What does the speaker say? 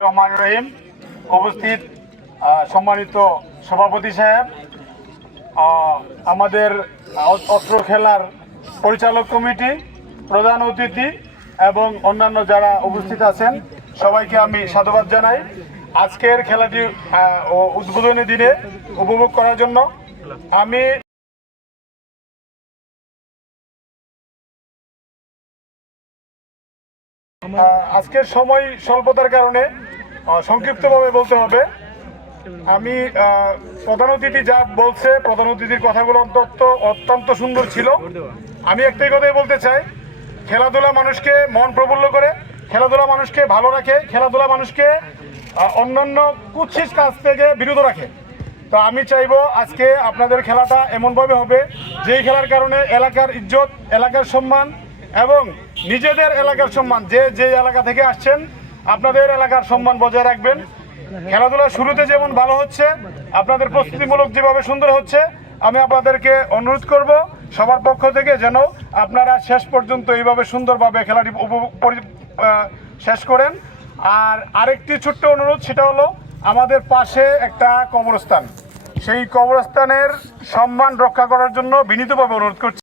রহমান রহিম উপস্থিত সম্মানিত সভাপতি সাহেব, আমাদের অস্ত্র খেলার পরিচালক কমিটি, প্রধান অতিথি এবং অন্যান্য যারা উপস্থিত আছেন সবাইকে আমি সাধুবাদ জানাই আজকের খেলাটি উদ্বোধনী দিনে উপভোগ করার জন্য। আমি আজকের সময় স্বল্পতার কারণে সংক্ষিপ্তভাবে বলতে হবে। আমি প্রধান অতিথি যা বলছে, প্রধান অতিথির কথাগুলো অত্যন্ত সুন্দর ছিল। আমি একটাই কথাই বলতে চাই, খেলাধুলা মানুষকে মন প্রফুল্ল করে, খেলাধুলা মানুষকে ভালো রাখে, খেলাধুলা মানুষকে অন্যান্য কুৎসিত কাজ থেকে বিরত রাখে। তো আমি চাইবো আজকে আপনাদের খেলাটা এমনভাবে হবে যেই খেলার কারণে এলাকার ইজ্জত, এলাকার সম্মান এবং নিজেদের এলাকার সম্মান, যে এলাকা থেকে আসছেন আপনাদের এলাকার সম্মান বজায় রাখবেন। খেলাধুলা শুরুতে যেমন ভালো হচ্ছে, আপনাদের প্রস্তুতিমূলক যেভাবে সুন্দর হচ্ছে, আমি আপনাদেরকে অনুরোধ করব সবার পক্ষ থেকে যেন আপনারা শেষ পর্যন্ত এইভাবে সুন্দরভাবে খেলাটি শেষ করেন। আর আরেকটি ছোট্ট অনুরোধ, সেটা হলো আমাদের পাশে একটা কবরস্থান, সেই কবরস্থানের সম্মান রক্ষা করার জন্য বিনীতভাবে অনুরোধ করছি।